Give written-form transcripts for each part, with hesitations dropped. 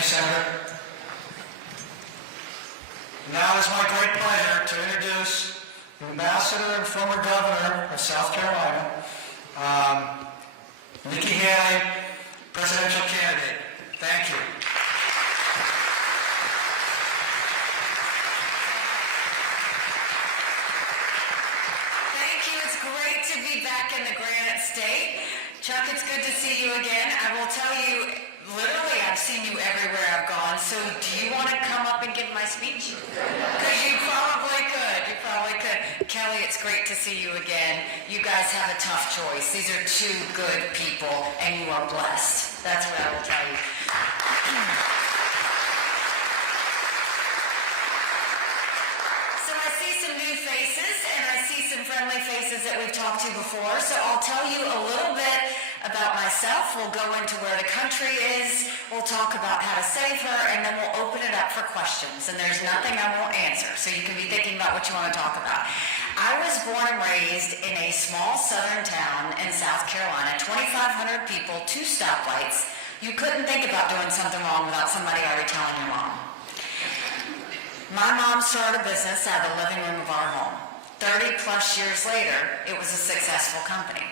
you, Senator. Now it's my great pleasure to introduce the Ambassador and former Governor of South Carolina, Nikki, presidential candidate. Thank you. Thank you. It's great to be back in the Granite State. Chuck, it's good to see you again. I will tell you, literally, I've seen you everywhere I've gone. So do you want to come up and give my speech? Because you probably could. You probably could. Kelly, it's great to see you again. You guys have a tough choice. These are two good people, and you are blessed. That's what I will tell you. So I see some new faces, and I see some friendly faces that we've talked to before. So I'll tell you a little bit about myself. We'll go into where the country is. We'll talk about how to save her, and then we'll open it up for questions. And there's nothing I won't answer, so you can be thinking about what you want to talk about. I was born and raised in a small southern town in South Carolina, 2,500 people, 2 stoplights. You couldn't think about doing something wrong without somebody already telling your mom. My mom started a business out of the living room of our home. 30 plus years later, it was a successful company.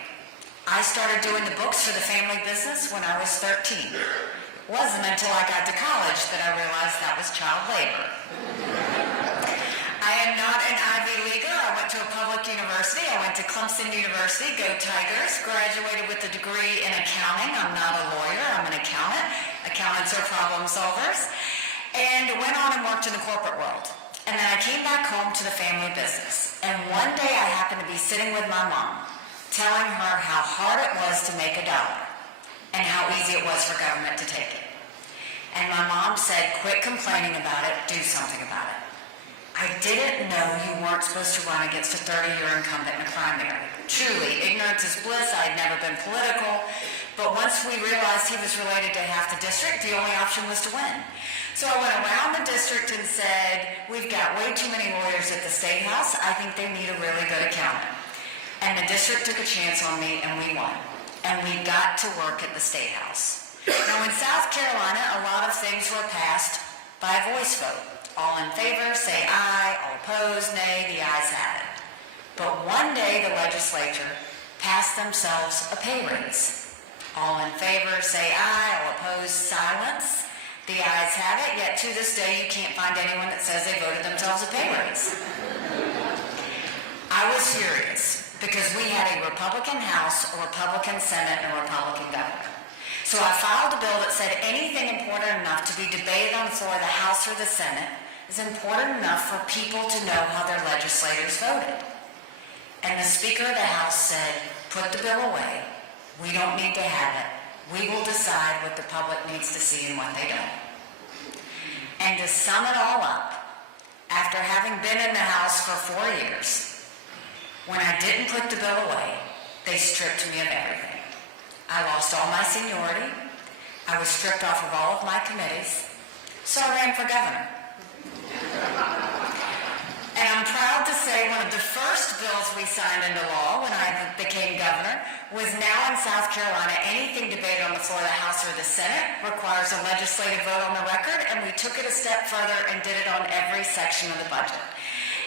I started doing the books for the family business when I was 13. It wasn't until I got to college that I realized that was child labor. I am not an Ivy Leaguer. I went to a public university. I went to Clemson University, go Tigers, graduated with a degree in accounting. I'm not a lawyer, I'm an accountant. Accountants are problem solvers. And went on and worked in the corporate world. And then I came back home to the family business. And one day I happened to be sitting with my mom, telling her how hard it was to make $1 and how easy it was for government to take it. And my mom said, quit complaining about it, do something about it. I didn't know you weren't supposed to run against a 30-year incumbent in a primary. Truly, ignorance is bliss. I had never been political. But once we realized he was related to half the district, the only option was to win. So I went around the district and said, we've got way too many lawyers at the State House. I think they need a really good accountant. And the district took a chance on me, and we won. And we got to work at the State House. Now, in South Carolina, a lot of things were passed by voice vote. All in favor, say aye. All opposed, nay. The ayes have it. But one day, the legislature passed themselves a pay raise. All in favor, say aye. All opposed, silence. The ayes have it, yet to this day, you can't find anyone that says they voted themselves a pay raise. I was furious because we had a Republican House, a Republican Senate, and a Republican governor. So I filed a bill that said anything important enough to be debated on the floor of the House or the Senate is important enough for people to know how their legislators voted. And the Speaker of the House said, put the bill away. We don't need to have it. We will decide what the public needs to see and what they don't. And to sum it all up, after having been in the House for 4 years, when I didn't put the bill away, they stripped me of everything. I lost all my seniority. I was stripped off of all of my committees. So I ran for governor. And I'm proud to say one of the first bills we signed into law when I became governor was now in South Carolina, anything debated on the floor of the House or the Senate requires a legislative vote on the record, and we took it a step further and did it on every section of the budget.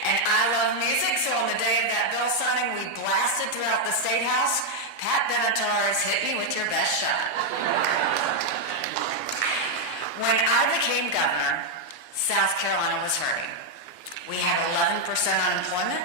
And I love music, so on the day of that bill signing, we blasted throughout the State House, Pat Benatar's Hit Me With Your Best Shot. When I became governor, South Carolina was hurting. We had 11% unemployment.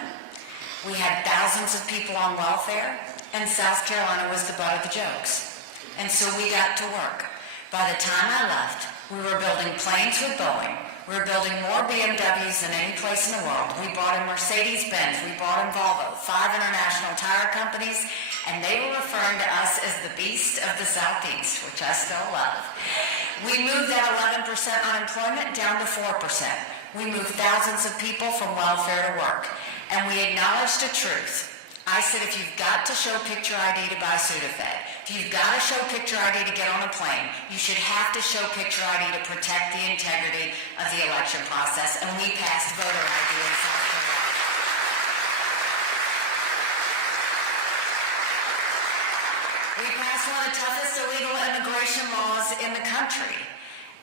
We had thousands of people on welfare, and South Carolina was the butt of the jokes. And so we got to work. By the time I left, we were building planes with Boeing. We were building more BMWs than any place in the world. We brought in Mercedes-Benz. We brought in Volvo, 5 international tire companies, and they were referring to us as the beast of the Southeast, which I still love. We moved that 11% unemployment down to 4%. We moved thousands of people from welfare to work. And we acknowledged a truth. I said, if you've got to show picture ID to buy Sudafed, if you've got to show picture ID to get on a plane, you should have to show picture ID to protect the integrity of the election process. And we passed voter ID in South Carolina. We passed one of the toughest illegal immigration laws in the country.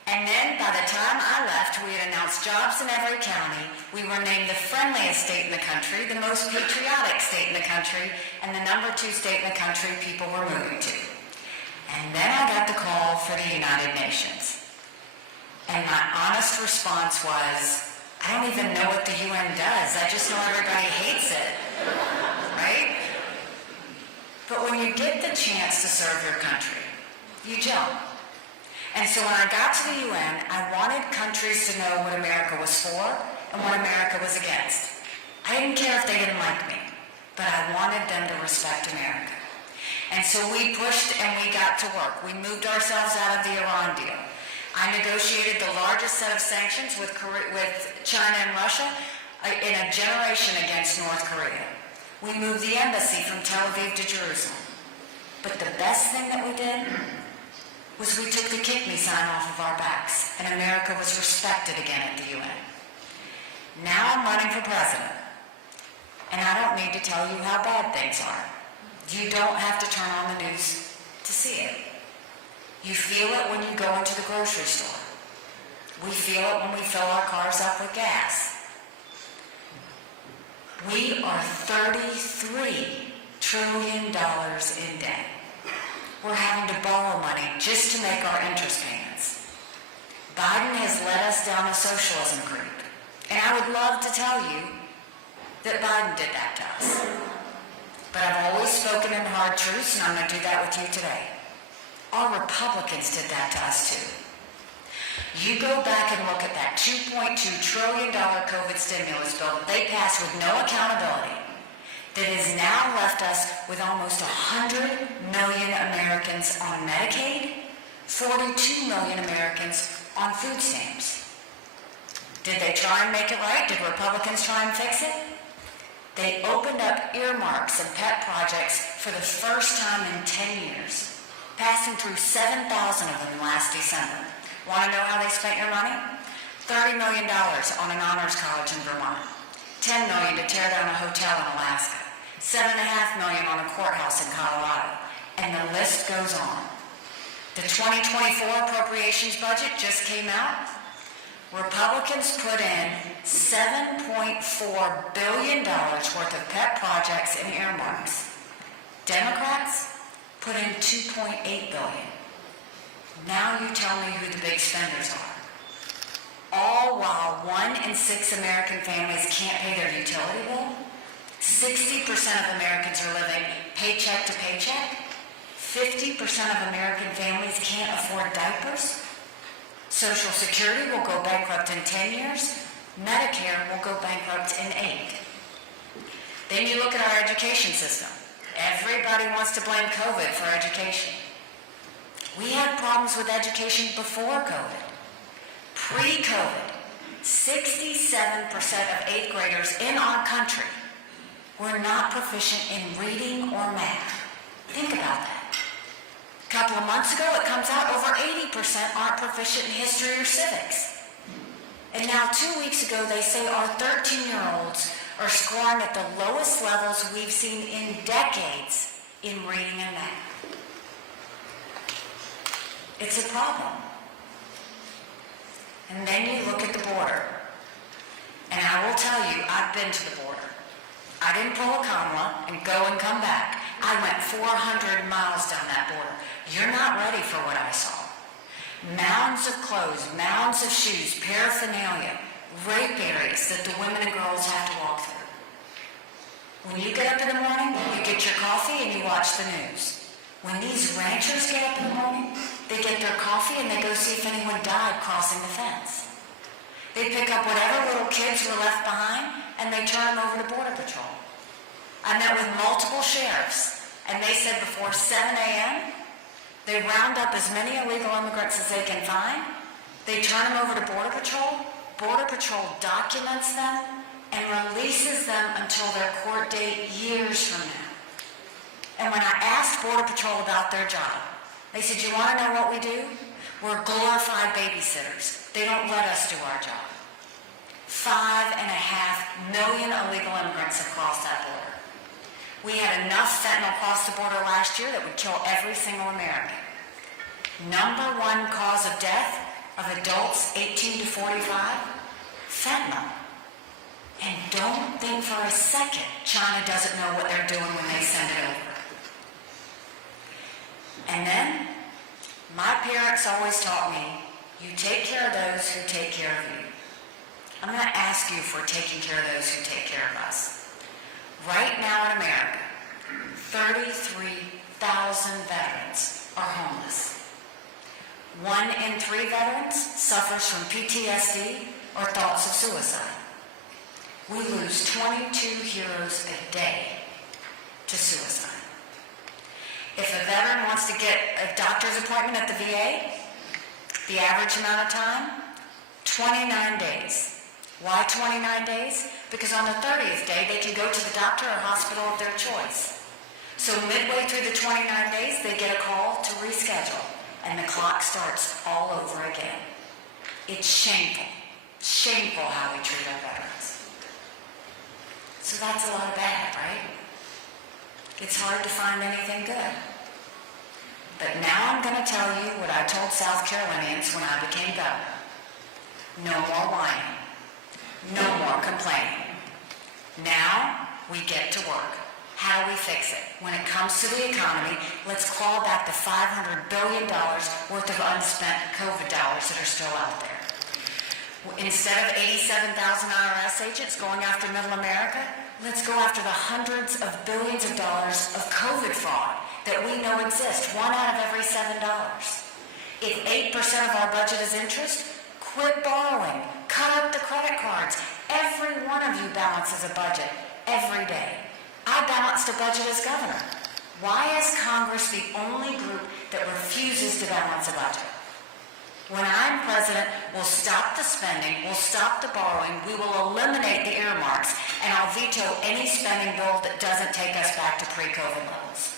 And then by the time I left, we had announced jobs in every county. We were named the friendliest state in the country, the most patriotic state in the country, and the #2 state in the country people were moving to. And then I got the call for the United Nations. And my honest response was, I don't even know what the UN does. I just know everybody hates it, right? But when you get the chance to serve your country, you jump. And so when I got to the UN, I wanted countries to know what America was for and what America was against. I didn't care if they didn't like me, but I wanted them to respect America. And so we pushed and we got to work. We moved ourselves out of the Iran deal. I negotiated the largest set of sanctions with China and Russia in a generation against North Korea. We moved the embassy from Tel Aviv to Jerusalem. But the best thing that we did was we took the kick me sign off of our backs, and America was respected again at the UN. Now I'm running for president, and I don't need to tell you how bad things are. You don't have to turn on the news to see it. You feel it when you go into the grocery store. We feel it when we fill our cars up with gas. We are $33 trillion in debt. We're having to borrow money just to make our interest payments. Biden has led us down a socialism creep. And I would love to tell you that Biden did that to us. But I've always spoken in hard truths, and I'm going to do that with you today. Our Republicans did that to us too. You go back and look at that $2.2 trillion COVID stimulus bill that they passed with no accountability that has now left us with almost 100 million Americans on Medicaid, 42 million Americans on food stamps. Did they try and make it right? Did Republicans try and fix it? They opened up earmarks and pet projects for the first time in 10 years. Passing through 7,000 of them last December. Want to know how they spent your money? $30 million on an honors college in Vermont. $10 million to tear down a hotel in Alaska. $7.5 million on a courthouse in Colorado. And the list goes on. The 2024 appropriations budget just came out. Republicans put in $7.4 billion worth of pet projects and earmarks. Democrats put in $2.8 billion. Now you tell me who the big spenders are. All while 1 in 6 American families can't pay their utility bill. 60% of Americans are living paycheck to paycheck. 50% of American families can't afford diapers. Social Security will go bankrupt in 10 years. Medicare will go bankrupt in 8. Then you look at our education system. Everybody wants to blame COVID for education. We had problems with education before COVID. Pre-COVID, 67% of 8th graders in our country were not proficient in reading or math. Think about that. A couple of months ago, it comes out over 80% aren't proficient in history or civics. And now 2 weeks ago, they say our 13-year-olds are scoring at the lowest levels we've seen in decades in reading and math. It's a problem. And then you look at the border. And I will tell you, I've been to the border. I didn't pull a Kamala and go and come back. I went 400 miles down that border. You're not ready for what I saw. Mounds of clothes, mounds of shoes, paraphernalia, rape areas that the women and girls have to walk through. When you get up in the morning, you get your coffee and you watch the news. When these ranchers get up in the morning, they get their coffee and they go see if anyone died crossing the fence. They pick up whatever little kids were left behind and they turn them over to Border Patrol. I met with multiple sheriffs and they said before 7 a.m., they round up as many illegal immigrants as they can find. They turn them over to Border Patrol. Border Patrol documents them and releases them until their court date years from now. And when I asked Border Patrol about their job, they said, you want to know what we do? We're glorified babysitters. They don't let us do our job. 5.5 million illegal immigrants have crossed that border. We had enough fentanyl cross the border last year that would kill every single American. #1 cause of death, of adults 18 to 45, fentanyl. And don't think for a second China doesn't know what they're doing when they send it over. And then, my parents always taught me, you take care of those who take care of you. I'm going to ask you for taking care of those who take care of us. Right now in America, 33,000 veterans are homeless. 1 in 3 veterans suffers from PTSD or thoughts of suicide. We lose 22 heroes a day to suicide. If a veteran wants to get a doctor's appointment at the VA, the average amount of time, 29 days. Why 29 days? Because on the 30th day, they can go to the doctor or hospital of their choice. So midway through the 29 days, they get a call to reschedule, and the clock starts all over again. It's shameful. Shameful how we treat our veterans. So that's a lot of bad, right? It's hard to find anything good. But now I'm going to tell you what I told South Carolinians when I became governor. No more whining. No more complaining. Now we get to work. How do we fix it? When it comes to the economy, let's claw back the $500 billion worth of unspent COVID dollars that are still out there. Instead of 87,000 IRS agents going after middle America, let's go after the hundreds of billions of dollars of COVID fraud that we know exist, 1 out of every $7. If 8% of our budget is interest, quit borrowing, cut up the credit cards. Every one of you balances a budget every day. I balanced a budget as governor. Why is Congress the only group that refuses to balance a budget? When I'm president, we'll stop the spending, we'll stop the borrowing, we will eliminate the earmarks, and I'll veto any spending bill that doesn't take us back to pre-COVID levels.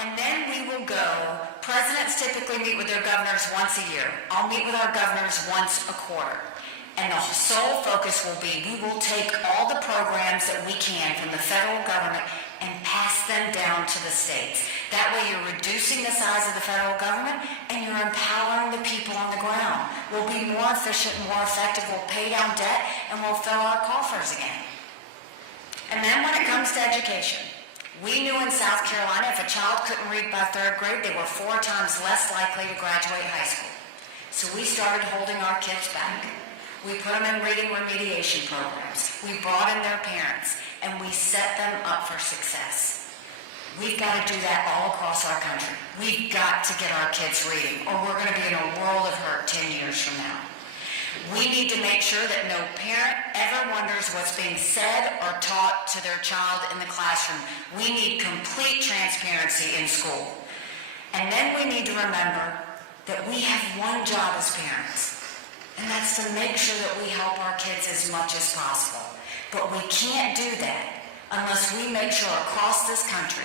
And then we will go. Presidents typically meet with their governors once a year. I'll meet with our governors once a quarter. And the sole focus will be, we will take all the programs that we can from the federal government and pass them down to the states. That way you're reducing the size of the federal government and you're empowering the people on the ground. We'll be more efficient and more effective. We'll pay down debt and we'll fill our coffers again. And then when it comes to education, we knew in South Carolina if a child couldn't read by 3rd grade, they were 4 times less likely to graduate high school. So we started holding our kids back. We put them in reading remediation programs. We brought in their parents, and we set them up for success. We've got to do that all across our country. We've got to get our kids reading, or we're going to be in a world of hurt 10 years from now. We need to make sure that no parent ever wonders what's being said or taught to their child in the classroom. We need complete transparency in school. And then we need to remember that we have one job as parents. And that's to make sure that we help our kids as much as possible. But we can't do that unless we make sure across this country,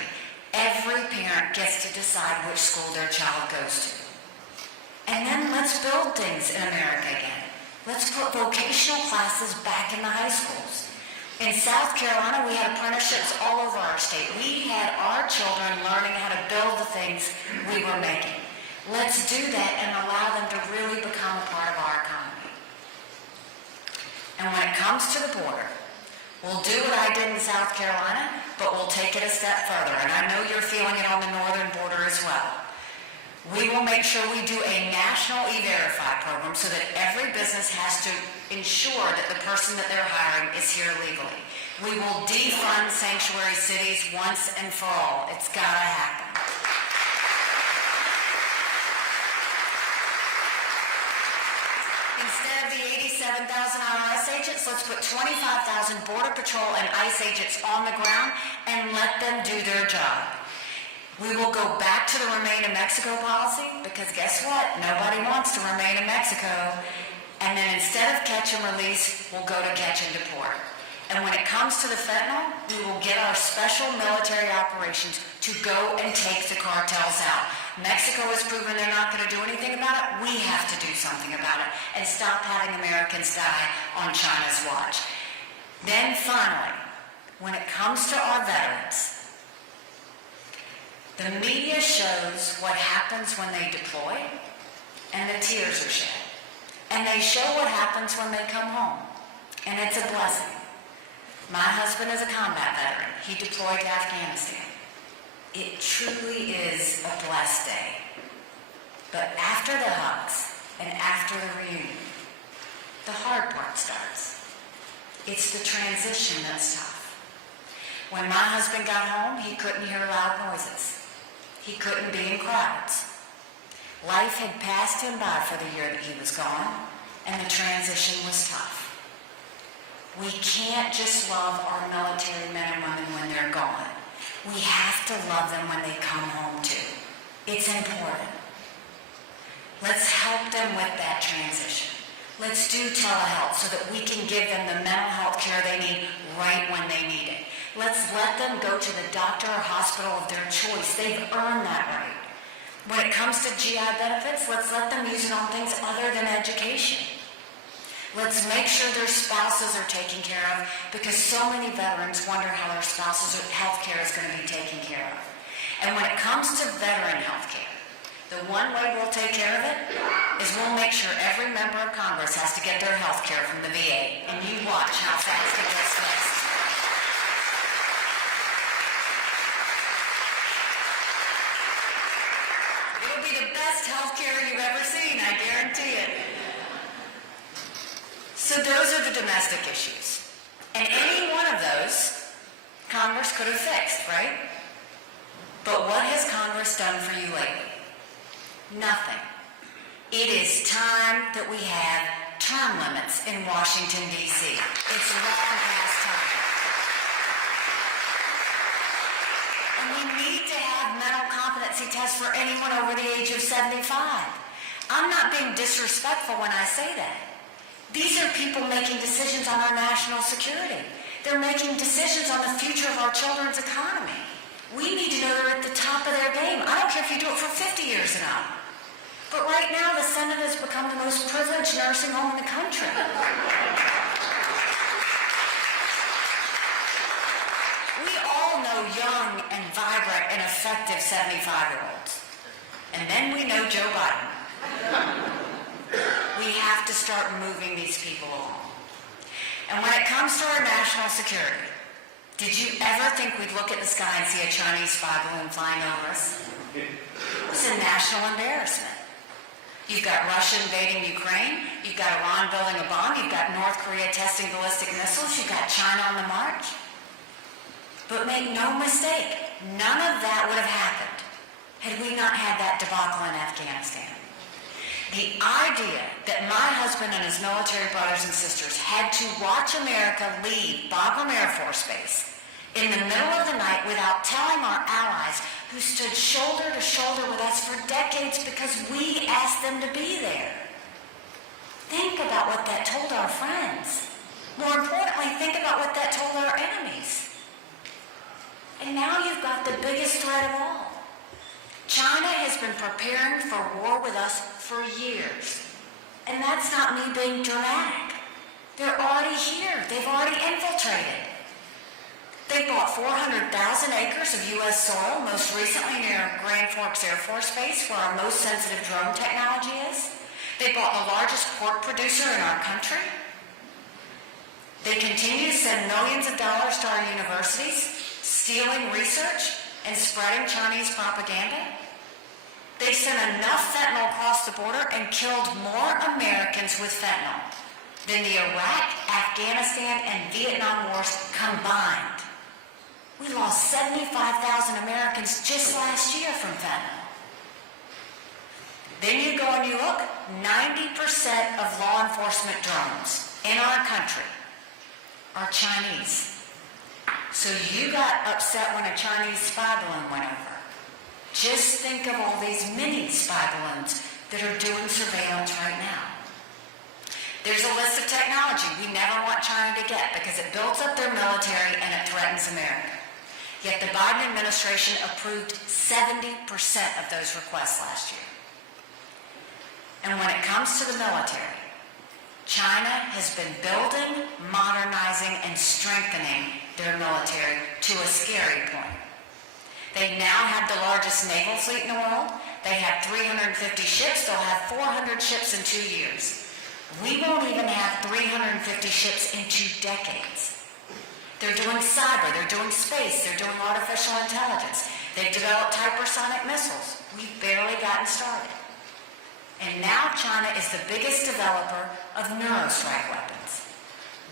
every parent gets to decide which school their child goes to. And then let's build things in America again. Let's put vocational classes back in the high schools. In South Carolina, we had apprenticeships all over our state. We had our children learning how to build the things we were making. Let's do that and allow them to really become a part of our economy. And when it comes to the border, we'll do what I did in South Carolina, but we'll take it a step further. And I know you're feeling it on the northern border as well. We will make sure we do a national E-Verify program so that every business has to ensure that the person that they're hiring is here legally. We will defund sanctuary cities once and for all. It's got to happen. Instead of the 87,000 IRS agents, let's put 25,000 Border Patrol and ICE agents on the ground and let them do their job. We will go back to the Remain in Mexico policy because guess what? Nobody wants to remain in Mexico. And then instead of catch and release, we'll go to catch and deport. And when it comes to the fentanyl, we will get our special military operations to go and take the cartels out. Mexico has proven they're not going to do anything about it. We have to do something about it and stop having Americans die on China's watch. Then finally, when it comes to our veterans, The media shows what happens when they deploy, and the tears are shed. And they show what happens when they come home, and it's a blessing. My husband is a combat veteran. He deployed to Afghanistan. It truly is a blessed day. But after the hugs and after the reunion, the hard part starts. It's the transition that's tough. When my husband got home, he couldn't hear loud noises. He couldn't be in crowds. Life had passed him by for the year that he was gone, and the transition was tough. We can't just love our military men and women when they're gone. We have to love them when they come home too. It's important. Let's help them with that transition. Let's do telehealth so that we can give them the mental health care they need right when they need it. Let's let them go to the doctor or hospital of their choice. They've earned that right. When it comes to GI benefits, let's let them use it on things other than education. Let's make sure their spouses are taken care of, because so many veterans wonder how their spouses' health care is going to be taken care of. And when it comes to veteran health care, the one way we'll take care of it is we'll make sure every member of Congress has to get their health care from the VA. And you watch how fast it gets fixed. It'll be the best health care you've ever seen, I guarantee it. So those are the domestic issues. And any one of those, Congress could have fixed, right? But what has Congress done for you lately? Nothing. It is time that we have term limits in Washington, D.C. It's long past time. And we need to have mental competency tests for anyone over the age of 75. I'm not being disrespectful when I say that. These are people making decisions on our national security. They're making decisions on the future of our children's economy. We need to know they're at the top of their game. I don't care if you do it for 50 years and up. But right now, the Senate has become the most privileged nursing home in the country. We all know young and vibrant and effective 75-year-olds. And then we know Joe Biden. We have to start moving these people along. And when it comes to our national security, did you ever think we'd look at the sky and see a Chinese spy balloon flying over us? It's a national embarrassment. You've got Russia invading Ukraine, you've got Iran building a bomb, you've got North Korea testing ballistic missiles, you've got China on the march. But make no mistake, none of that would have happened had we not had that debacle in Afghanistan. The idea that my husband and his military brothers and sisters had to watch America leave Bagram Air Force Base in the middle of the night without telling our allies who stood shoulder to shoulder with us for decades because we asked them to be there. Think about what that told our friends. More importantly, think about what that told our enemies. And now you've got the biggest threat of all. China has been preparing for war with us for years. And that's not me being dramatic. They're already here. They've already infiltrated. They bought 400,000 acres of U.S. soil, most recently near Grand Forks Air Force Base, where our most sensitive drone technology is. They bought the largest pork producer in our country. They continue to send millions of dollars to our universities, stealing research and spreading Chinese propaganda. They sent enough fentanyl across the border and killed more Americans with fentanyl than the Iraq, Afghanistan, and Vietnam wars combined. We lost 75,000 Americans just last year from fentanyl. Then you go and you look, 90% of law enforcement drones in our country are Chinese. So you got upset when a Chinese spy balloon went over. Just think of all these mini spy balloons that are doing surveillance right now. There's a list of technology we never want China to get because it builds up their military and it threatens America. Yet the Biden administration approved 70% of those requests last year. And when it comes to the military, China has been building, modernizing, and strengthening their military to a scary point. They now have the largest naval fleet in the world. They have 350 ships. They'll have 400 ships in 2 years. We won't even have 350 ships in 2 decades. They're doing cyber, they're doing space, they're doing artificial intelligence. They've developed hypersonic missiles. We've barely gotten started. And now China is the biggest developer of neurostrike weapons.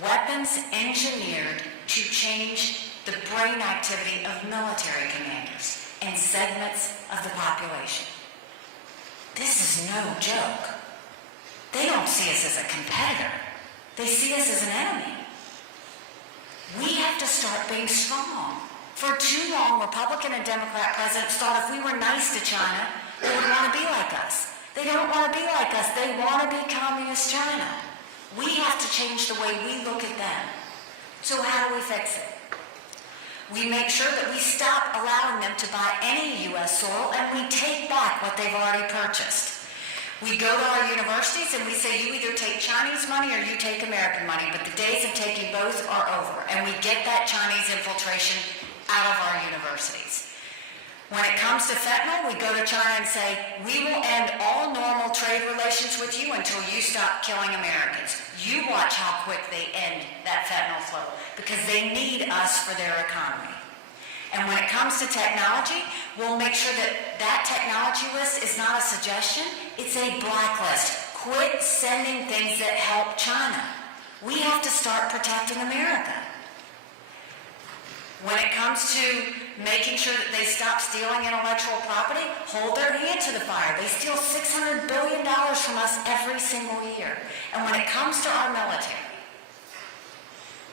Weapons engineered to change the brain activity of military commanders and segments of the population. This is no joke. They don't see us as a competitor. They see us as an enemy. We have to start being strong. For too long, Republican and Democrat presidents thought if we were nice to China, they would want to be like us. They don't want to be like us. They want to be communist China. We have to change the way we look at them. So how do we fix it? We make sure that we stop allowing them to buy any U.S. soil and we take back what they've already purchased. We go to our universities and we say, you either take Chinese money or you take American money, but the days of taking both are over. And we get that Chinese infiltration out of our universities. When it comes to fentanyl, we go to China and say, we will end all normal trade relations with you until you stop killing Americans. You watch how quick they end that fentanyl flow because they need us for their economy. And when it comes to technology, we'll make sure that that technology list is not a suggestion, it's a blacklist. Quit sending things that help China. We have to start protecting America. When it comes to making sure that they stop stealing intellectual property, hold their hand to the fire. They steal $600 billion from us every single year. And when it comes to our military,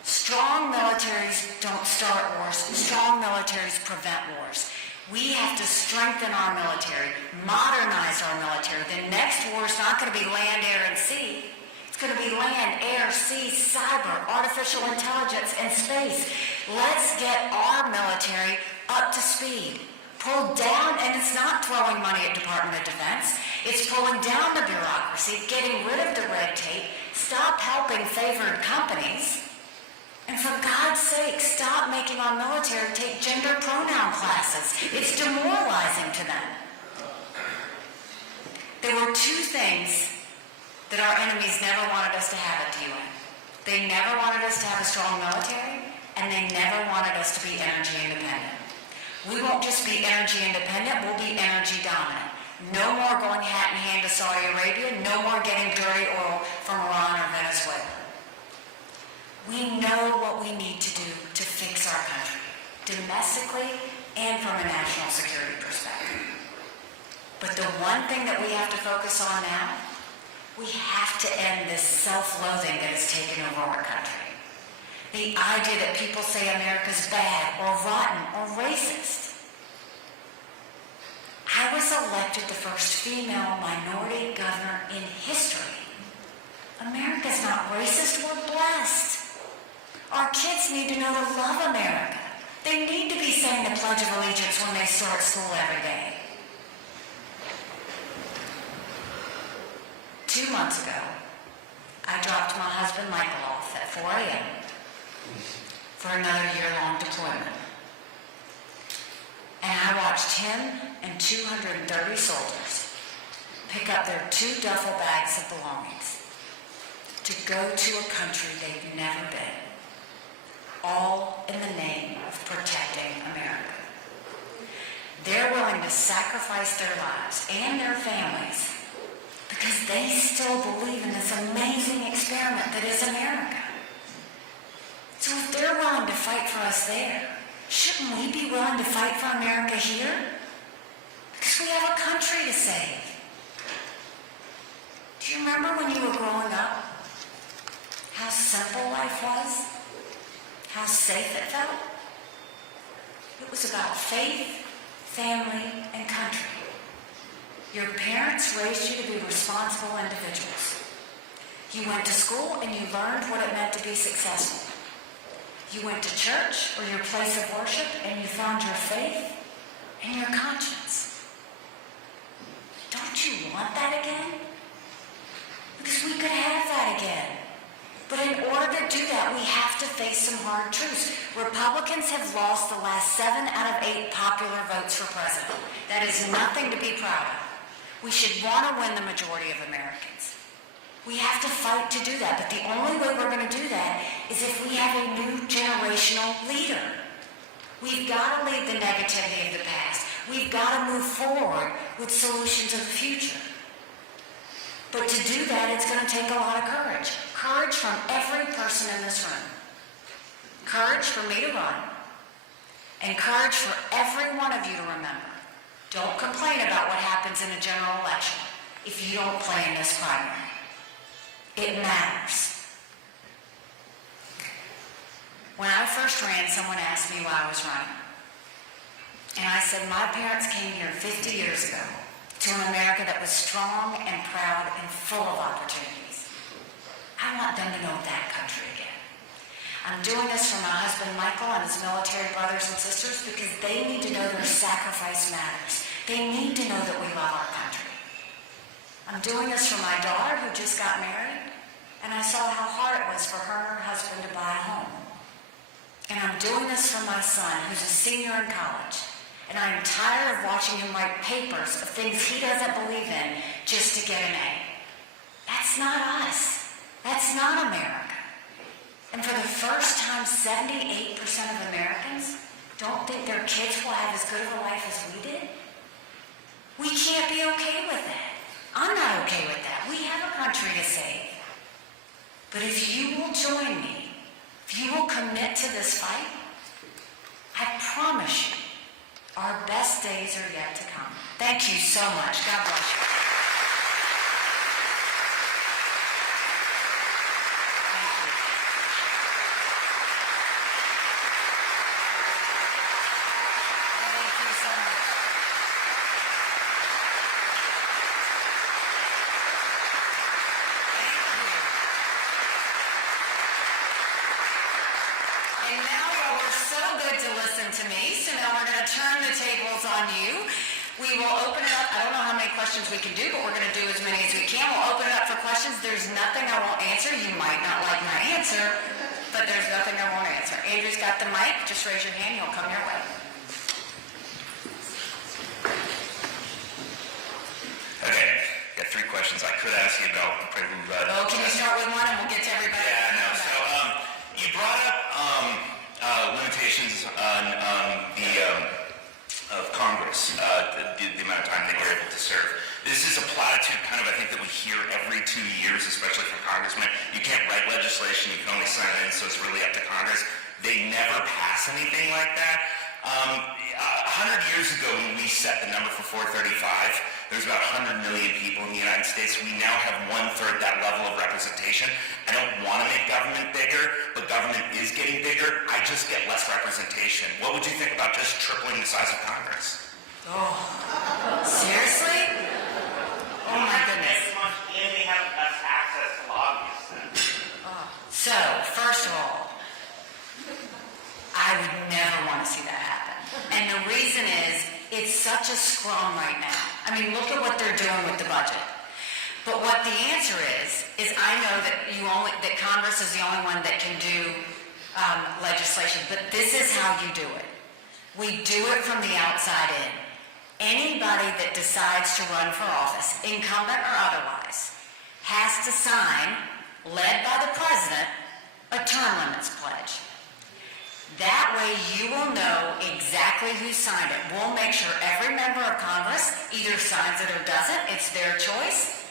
strong militaries don't start wars. Strong militaries prevent wars. We have to strengthen our military, modernize our military. The next war is not going to be land, air, and sea. It's going to be land, air, sea, cyber, artificial intelligence, and space. Let's get our military up to speed. Pull down, and it's not throwing money at Department of Defense. It's pulling down the bureaucracy, getting rid of the red tape, stop helping favored companies. And for God's sake, stop making our military take gender pronoun classes. It's demoralizing to them. There were 2 things that our enemies never wanted us to have at the UN. They never wanted us to have a strong military, and they never wanted us to be energy independent. We won't just be energy independent, we'll be energy dominant. No more going hat in hand to Saudi Arabia, no more getting dirty oil from Iran or Venezuela. We know what we need to do to fix our country, domestically and from a national security perspective. But the one thing that we have to focus on now, we have to end this self-loathing that has taken over our country. The idea that people say America's bad or rotten or racist. I was elected the first female minority governor in history. America's not racist, we're blessed. Our kids need to know to love America. They need to be saying the Pledge of Allegiance when they start school every day. 2 months ago, I dropped my husband Michael off at 4 a.m. for another year-long deployment. And I watched him and 230 soldiers pick up their 2 duffel bags of belongings to go to a country they've never been. All in the name of protecting America. They're willing to sacrifice their lives and their families because they still believe in this amazing experiment that is America. So if they're willing to fight for us there, shouldn't we be willing to fight for America here? Because we have a country to save. Do you remember when you were growing up? How simple life was? How safe it felt? It was about faith, family, and country. Your parents raised you to be responsible individuals. You went to school and you learned what it meant to be successful. You went to church or your place of worship and you found your faith and your conscience. Don't you want that again? Because we could have that again. But in order to do that, we have to face some hard truths. Republicans have lost the last 7 out of 8 popular votes for president. That is nothing to be proud of. We should want to win the majority of Americans. We have to fight to do that, but the only way we're going to do that is if we have a new generational leader. We've got to leave the negativity of the past. We've got to move forward with solutions of the future. But to do that, it's going to take a lot of courage. Courage from every person in this room. Courage for me to run. And courage for every one of you to remember. Don't complain about what happens in a general election if you don't play in this primary. It matters. When I first ran, someone asked me why I was running. And I said, my parents came here 50 years ago to an America that was strong and proud and full of opportunities. I want them to know that country again. I'm doing this for my husband Michael and his military brothers and sisters because they need to know their sacrifice matters. They need to know that we love our country. I'm doing this for my daughter who just got married, and I saw how hard it was for her and her husband to buy a home. And I'm doing this for my son who's a senior in college. And I'm tired of watching him write papers of things he doesn't believe in just to get an A. That's not us. That's not America. And for the first time, 78% of Americans don't think their kids will have as good of a life as we did. We can't be okay with that. I'm not okay with that. We have a country to save. But if you will join me, if you will commit to this fight, I promise you, our best days are yet to come. Thank you so much. God bless you. Thank you. Thank you so much. Thank you. And now y'all were so good to listen to me, so now we're going to turn the tables on you. We will open it up. I don't know how many questions we can do, but we're going to do as many as we can. We'll open it up for questions. There's nothing I won't answer. You might not like my answer, but there's nothing I won't answer. Andrew's got the mic. Just raise your hand. He'll come your way. Okay, got 3 questions I could ask you about. Oh, can you start with one and we'll get to everybody? Yeah, no. So you brought up limitations on of Congress, the amount of time that you're able to serve. This is a platitude kind of, I think, that we hear every 2 years, especially from congressmen. You can't write legislation, you can only sign it in, so it's really up to Congress. They never pass anything like that. 100 years ago, when we set the number for 435, there's about 100 million people in the United States. We now have 1/3 that level of representation. I don't want to make government bigger, but government is getting bigger. I just get less representation. What would you think about just tripling the size of Congress? Oh, seriously? Oh my goodness. And they have less access to lobbyists then. So, first of all, I would never want to see that happen. And the reason is, it's such a scrum right now. I mean, look at what they're doing with the budget. But what the answer is I know that Congress is the only one that can do legislation, but this is how you do it. We do it from the outside in. Anybody that decides to run for office, incumbent or otherwise, has to sign, led by the president, a term limits pledge. That way you will know exactly who signed it. We'll make sure every member of Congress either signs it or doesn't. It's their choice.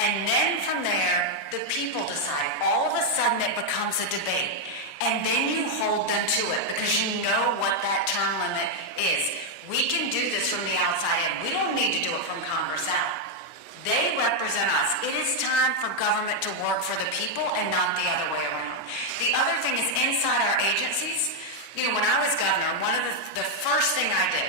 And then from there, the people decide. All of a sudden it becomes a debate. And then you hold them to it because you know what that term limit is. We can do this from the outside in. We don't need to do it from Congress out. They represent us. It is time for government to work for the people and not the other way around. The other thing is inside our agencies. You know, when I was governor, one of the first thing I did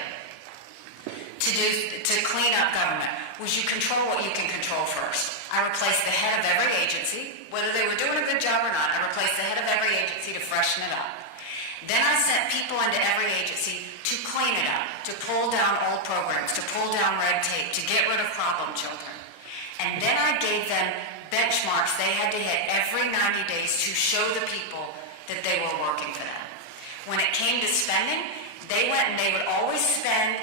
to clean up government was you control what you can control first. I replaced the head of every agency, whether they were doing a good job or not. I replaced the head of every agency to freshen it up. Then I sent people into every agency to clean it up, to pull down old programs, to pull down red tape, to get rid of problem children. And then I gave them benchmarks they had to hit every 90 days to show the people that they were working for them. When it came to spending, they went and they would always spend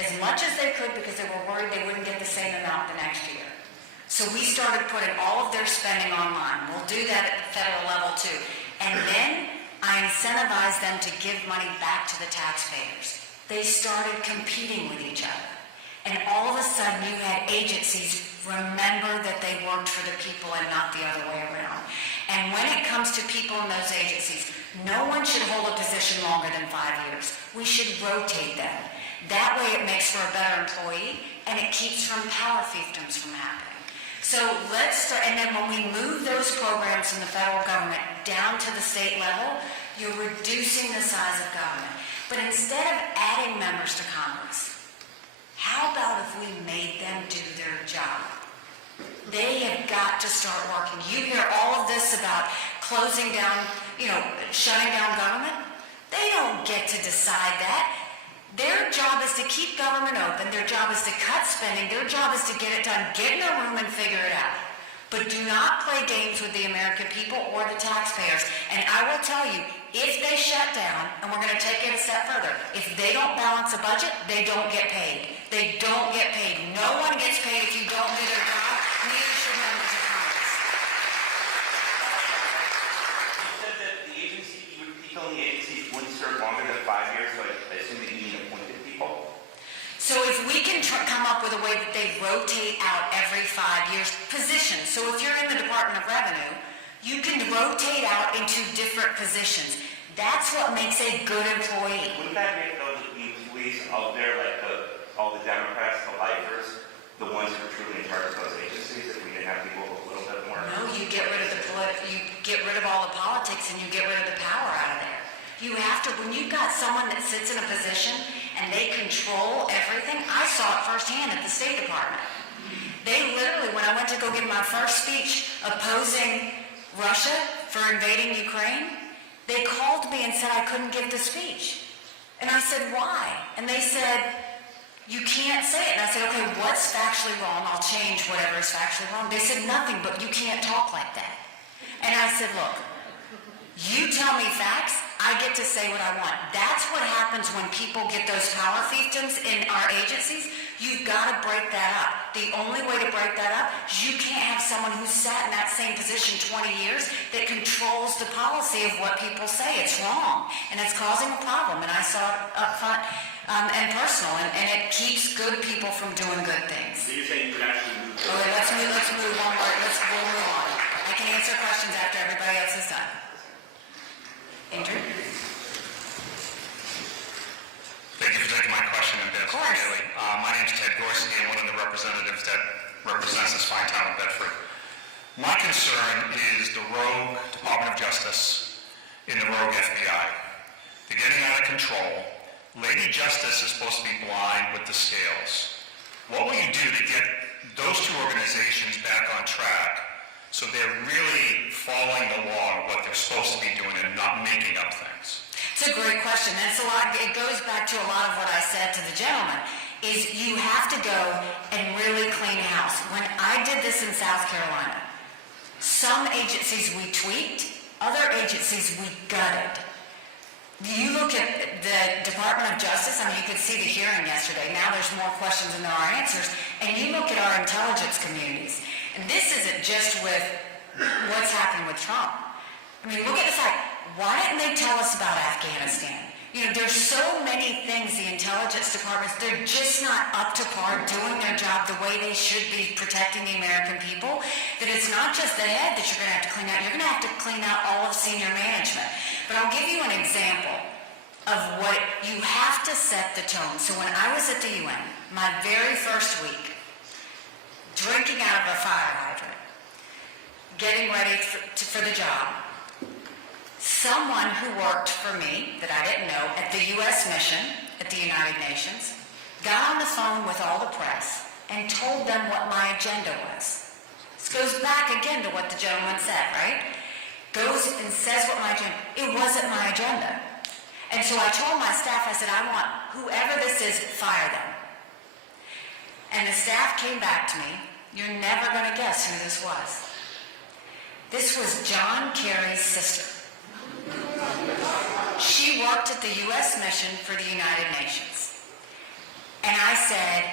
as much as they could because they were worried they wouldn't get the same amount the next year. So we started putting all of their spending online. We'll do that at the federal level too. And then I incentivized them to give money back to the taxpayers. They started competing with each other. And all of a sudden you had agencies remember that they worked for the people and not the other way around. And when it comes to people in those agencies, no one should hold a position longer than 5 years. We should rotate them. That way it makes for a better employee and it keeps from power fiefdoms from happening. So let's start, and then when we move those programs from the federal government down to the state level, you're reducing the size of government. But instead of adding members to Congress, how about if we made them do their job? They have got to start working. You hear all of this about closing down, shutting down government. They don't get to decide that. Their job is to keep government open. Their job is to cut spending. Their job is to get it done. Get in a room and figure it out. But do not play games with the American people or the taxpayers. And I will tell you, if they shut down, and we're going to take it a step further, if they don't balance a budget, they don't get paid. They don't get paid. No one gets paid if you don't do their job. Neither should members of Congress. You said that the agency, people in the agency wouldn't serve longer than 5 years, so I assume that you mean appointed people? So if we can come up with a way that they rotate out every 5 years positions. So if you're in the Department of Revenue, you can rotate out into different positions. That's what makes a good employee. Wouldn't that make those employees out there, like all the Democrats, the lifers, the ones who are truly in charge of those agencies, if we didn't have people with a little bit more? No, you get rid of you get rid of all the politics and you get rid of the power out of there. You have to, when you've got someone that sits in a position and they control everything. I saw it firsthand at the State Department. They literally, when I went to go give my first speech opposing Russia for invading Ukraine, they called me and said I couldn't give the speech. And I said, why? And they said, you can't say it. And I said, okay, what's factually wrong? I'll change whatever is factually wrong. They said, nothing, but you can't talk like that. And I said, look, you tell me facts, I get to say what I want. That's what happens when people get those power fiefdoms in our agencies. You've got to break that up. The only way to break that up is you can't have someone who's sat in that same position 20 years that controls the policy of what people say. It's wrong, and it's causing a problem, and I saw it up front and personal, and it keeps good people from doing good things. So you're saying you would actually move? Okay, let's move on. We'll move on. I can answer questions after everybody else is done. Andrew? Thank you for taking my question in Bedford. Of course. My name is Ted Gorski. I'm one of the representatives that represents this fine town of Bedford. My concern is the rogue Department of Justice and the rogue FBI. They're getting out of control. Lady Justice is supposed to be blind with the scales. What will you do to get those two organizations back on track so they're really following the law, what they're supposed to be doing, and not making up things? It's a great question. That's a lot. It goes back to a lot of what I said to the gentleman, is you have to go and really clean house. When I did this in South Carolina, some agencies we tweaked, other agencies we gutted. You look at the Department of Justice, I mean, you could see the hearing yesterday. Now there's more questions than there are answers. And you look at our intelligence communities, and this isn't just with what's happening with Trump. I mean, look at the fact, why didn't they tell us about Afghanistan? You know, there's so many things, the intelligence departments, they're just not up to par doing their job the way they should be protecting the American people, that it's not just the head that you're going to have to clean out, you're going to have to clean out all of senior management. But I'll give you an example of what you have to set the tone. So when I was at the UN, my very first week, drinking out of a fire hydrant, getting ready for the job, someone who worked for me that I didn't know at the U.S. mission at the United Nations got on the phone with all the press and told them what my agenda was. This goes back again to what the gentleman said, right? Goes and says what my agenda, it wasn't my agenda. And so I told my staff, I said, I want whoever this is, fire them. And the staff came back to me, you're never going to guess who this was. This was John Kerry's sister. She worked at the U.S. Mission for the United Nations. And I said,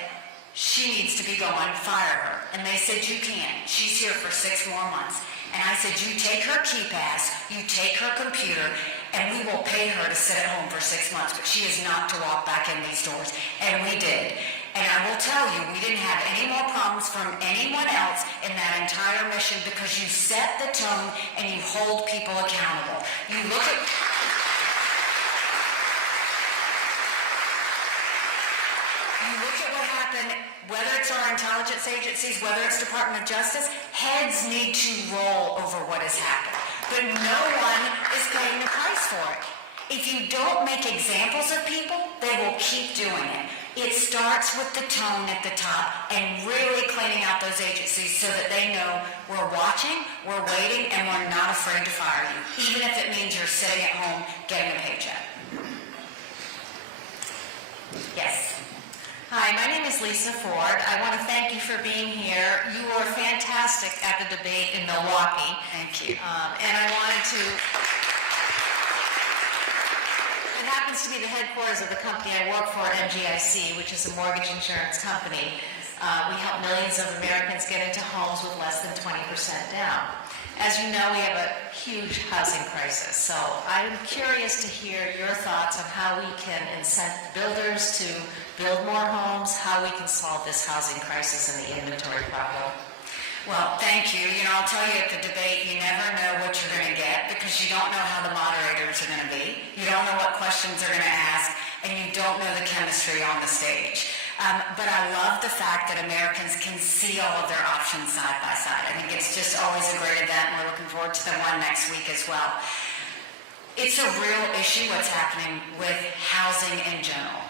she needs to be gone, fire her. And they said, you can't. She's here for 6 more months. And I said, you take her key pass, you take her computer, and we will pay her to sit at home for 6 months, but she is not to walk back in these doors. And we did. And I will tell you, we didn't have any more problems from anyone else in that entire mission because you set the tone and you hold people accountable. You look at... You look at what happened, whether it's our intelligence agencies, whether it's Department of Justice, heads need to roll over what has happened. But no one is paying the price for it. If you don't make examples of people, they will keep doing it. It starts with the tone at the top and really cleaning out those agencies so that they know we're watching, we're waiting, and we're not afraid to fire you, even if it means you're sitting at home getting a paycheck. Yes. Hi, my name is Lisa Ford. I want to thank you for being here. You were fantastic at the debate in Milwaukee. Thank you. And I wanted to... It happens to be the headquarters of the company I work for, MGIC, which is a mortgage insurance company. We help millions of Americans get into homes with less than 20% down. As you know, we have a huge housing crisis, so I'm curious to hear your thoughts on how we can incent builders to build more homes, how we can solve this housing crisis and the inventory problem. Well, thank you. You know, I'll tell you at the debate, you never know what you're going to get because you don't know how the moderators are going to be. You don't know what questions they're going to ask, and you don't know the chemistry on the stage. But I love the fact that Americans can see all of their options side by side. I think it's just always a great event, and we're looking forward to the one next week as well. It's a real issue what's happening with housing in general.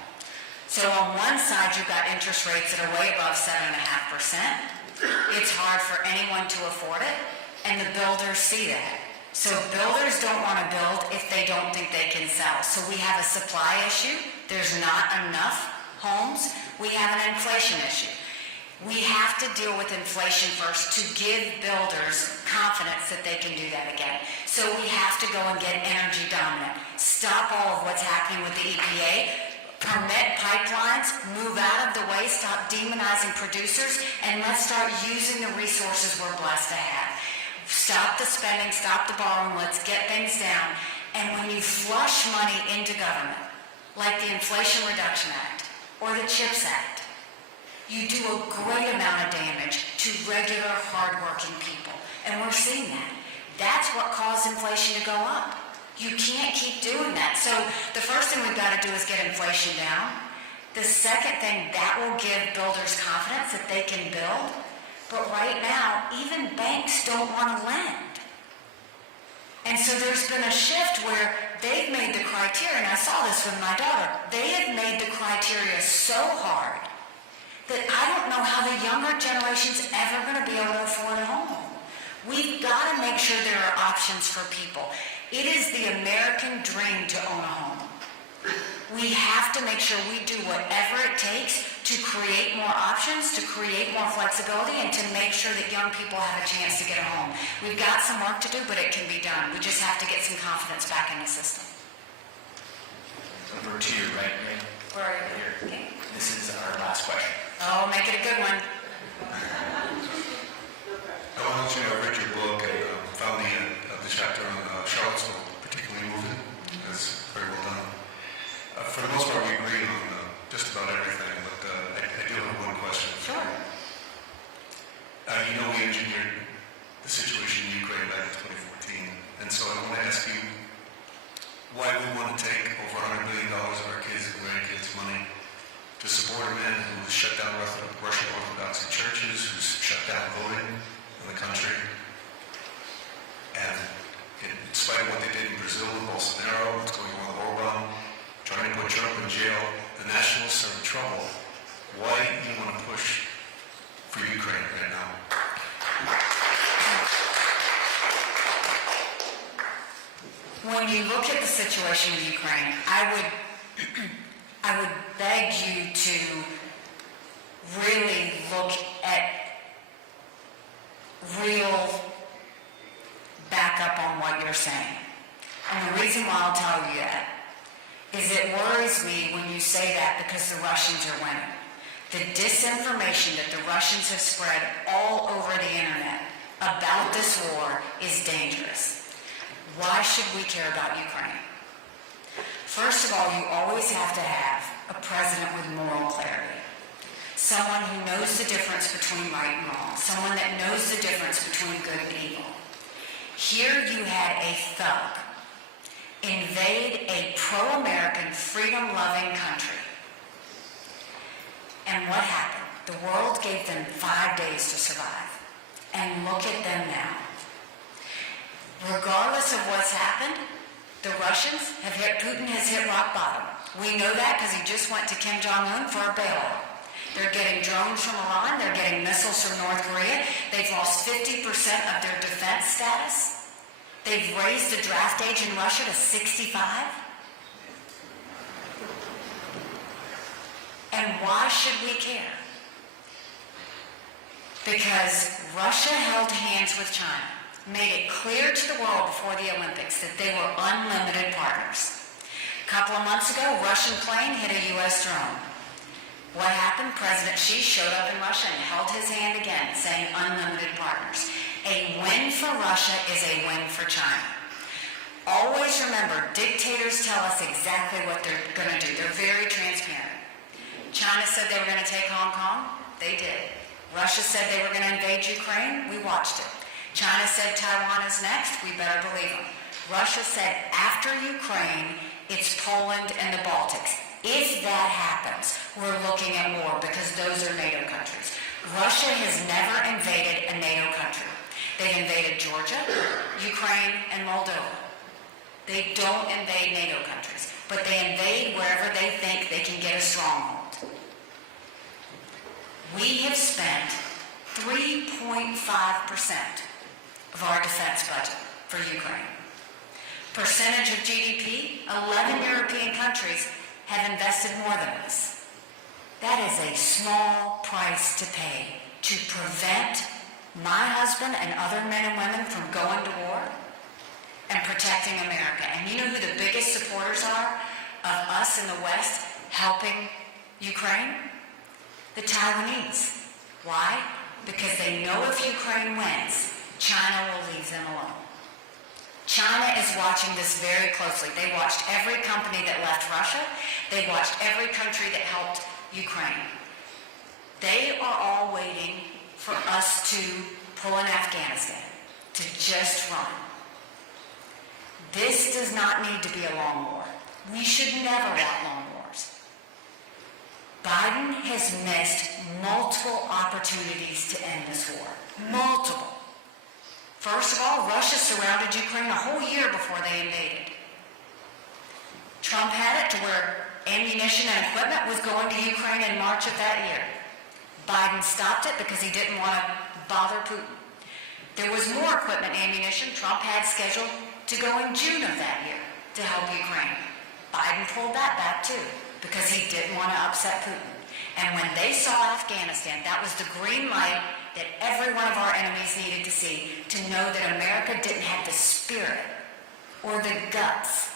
So on one side, you've got interest rates that are way above 7.5%. It's hard for anyone to afford it, and the builders see that. So builders don't want to build if they don't think they can sell. So we have a supply issue. There's not enough homes. We have an inflation issue. We have to deal with inflation first to give builders confidence that they can do that again. So we have to go and get energy dominant. Stop all of what's happening with the EPA. Permit pipelines, move out of the way, stop demonizing producers, and let's start using the resources we're blessed to have. Stop the spending, stop the borrowing, let's get things down. And when you flush money into government, like the Inflation Reduction Act or the CHIPS Act, you do a great amount of damage to regular, hardworking people. And we're seeing that. That's what caused inflation to go up. You can't keep doing that. So the first thing we've got to do is get inflation down. The second thing, that will give builders confidence that they can build. But right now, even banks don't want to lend. And so there's been a shift where they've made the criteria, and I saw this with my daughter, they have made the criteria so hard that I don't know how the younger generation's ever going to be able to afford a home. We've got to make sure there are options for people. It is the American dream to own a home. We have to make sure we do whatever it takes to create more options, to create more flexibility, and to make sure that young people have a chance to get a home. We've got some work to do, but it can be done. We just have to get some confidence back in the system. Over to you, right? Where are you? Here. Okay. This is our last question. Oh, make it a good one. I wanted to read your book and found the chapter on Charlottesville particularly moving. That's very well done. For the most part, we agree on just about everything, but I do have one question. Sure. You know, we engineered the situation in Ukraine back in 2014, and so I want to ask you why we want to take over $100 million of our kids' and grandkids' money to support a man who has shut down Russian Orthodox churches, who's shut down voting in the country, and in spite of what they did in Brazil with Bolsonaro, what's going on with Orban, trying to put Trump in jail, the nationalists are in trouble. Why do you want to push for Ukraine right now? When you look at the situation in Ukraine, I would beg you to really look at real back up on what you're saying. And the reason why I'll tell you that is it worries me when you say that because the Russians are winning. The disinformation that the Russians have spread all over the internet about this war is dangerous. Why should we care about Ukraine? First of all, you always have to have a president with moral clarity. Someone who knows the difference between right and wrong. Someone that knows the difference between good and evil. Here you had a thug invade a pro-American, freedom-loving country. And what happened? The world gave them 5 days to survive. And look at them now. Regardless of what's happened, the Russians have hit, Putin has hit rock bottom. We know that because he just went to Kim Jong-un for a bailout. They're getting drones from Iran, they're getting missiles from North Korea. They've lost 50% of their defense status. They've raised the draft age in Russia to 65. And why should we care? Because Russia held hands with China, made it clear to the world before the Olympics that they were unlimited partners. A couple of months ago, a Russian plane hit a U.S. drone. What happened? President Xi showed up in Russia and held his hand again, saying unlimited partners. A win for Russia is a win for China. Always remember, dictators tell us exactly what they're going to do. They're very transparent. China said they were going to take Hong Kong. They did. Russia said they were going to invade Ukraine. We watched it. China said Taiwan is next. We better believe them. Russia said after Ukraine, it's Poland and the Baltics. If that happens, we're looking at war because those are NATO countries. Russia has never invaded a NATO country. They've invaded Georgia, Ukraine, and Moldova. They don't invade NATO countries, but they invade wherever they think they can get a stronghold. We have spent 3.5% of our defense budget for Ukraine. Percentage of GDP, 11 European countries have invested more than us. That is a small price to pay to prevent my husband and other men and women from going to war and protecting America. And you know who the biggest supporters are of us in the West helping Ukraine? The Taiwanese. Why? Because they know if Ukraine wins, China will leave them alone. China is watching this very closely. They watched every company that left Russia. They watched every country that helped Ukraine. They are all waiting for us to pull in Afghanistan, to just run. This does not need to be a long war. We should never want long wars. Biden has missed multiple opportunities to end this war. Multiple. First of all, Russia surrounded Ukraine a whole year before they invaded. Trump had it to where ammunition and equipment was going to Ukraine in March of that year. Biden stopped it because he didn't want to bother Putin. There was more equipment and ammunition Trump had scheduled to go in June of that year to help Ukraine. Biden pulled that back too because he didn't want to upset Putin. And when they saw Afghanistan, that was the green light that every one of our enemies needed to see to know that America didn't have the spirit or the guts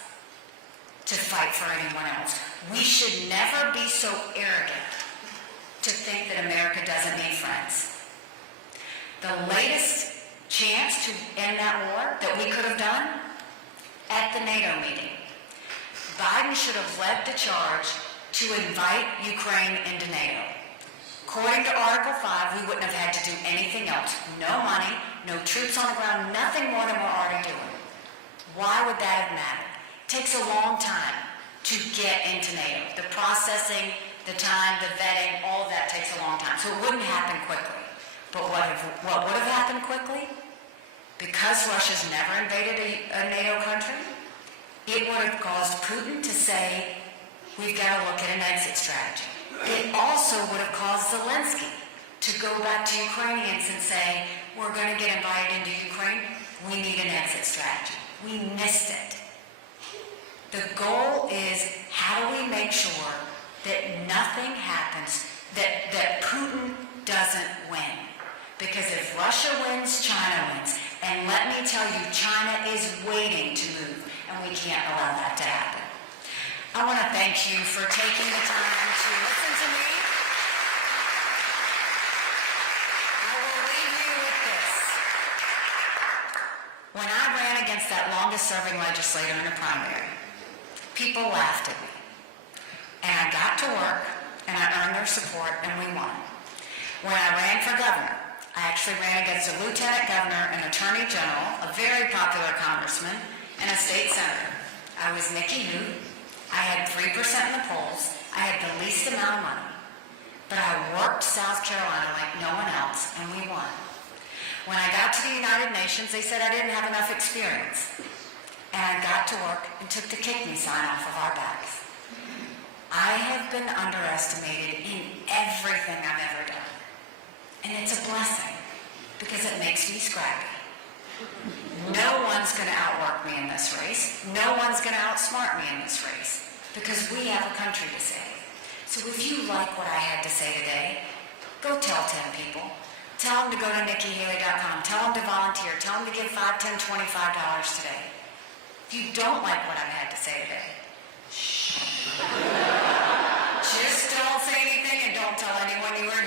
to fight for anyone else. We should never be so arrogant to think that America doesn't need friends. The latest chance to end that war that we could have done at the NATO meeting, Biden should have led the charge to invite Ukraine into NATO. According to Article 5, we wouldn't have had to do anything else. No money, no troops on the ground, nothing more than we're already doing. Why would that have mattered? It takes a long time to get into NATO. The processing, the time, the vetting, all of that takes a long time. So it wouldn't happen quickly. But what would have happened quickly? Because Russia's never invaded a NATO country, it would have caused Putin to say, we've got to look at an exit strategy. It also would have caused Zelensky to go back to Ukrainians and say, we're going to get invited into Ukraine. We need an exit strategy. We missed it. The goal is, how do we make sure that nothing happens, that Putin doesn't win? Because if Russia wins, China wins. And And let me tell you, China is waiting to move, and we can't allow that to happen. I want to thank you for taking the time to listen to me. I will leave you with this. When I ran against that longest-serving legislator in a primary, people laughed at me. And I got to work, and I earned their support, and we won. When I ran for governor, I actually ran against a lieutenant governor, an attorney general, a very popular congressman, and a state senator. I was Nikki who. I had 3% in the polls. I had the least amount of money. But I worked South Carolina like no one else, and we won. When I got to the United Nations, they said I didn't have enough experience. And I got to work and took the kick me sign off of our backs. I have been underestimated in everything I've ever done. And it's a blessing because it makes me scrappy. No one's going to outwork me in this race. No one's going to outsmart me in this race because we have a country to save. So if you like what I had to say today, go tell 10 people. Tell them to go to NikkiHaley.com. Tell them to volunteer. Tell them to give $5, $10, $25 today. If you don't like what I've had to say today, shh. Just don't say anything and don't tell anyone you were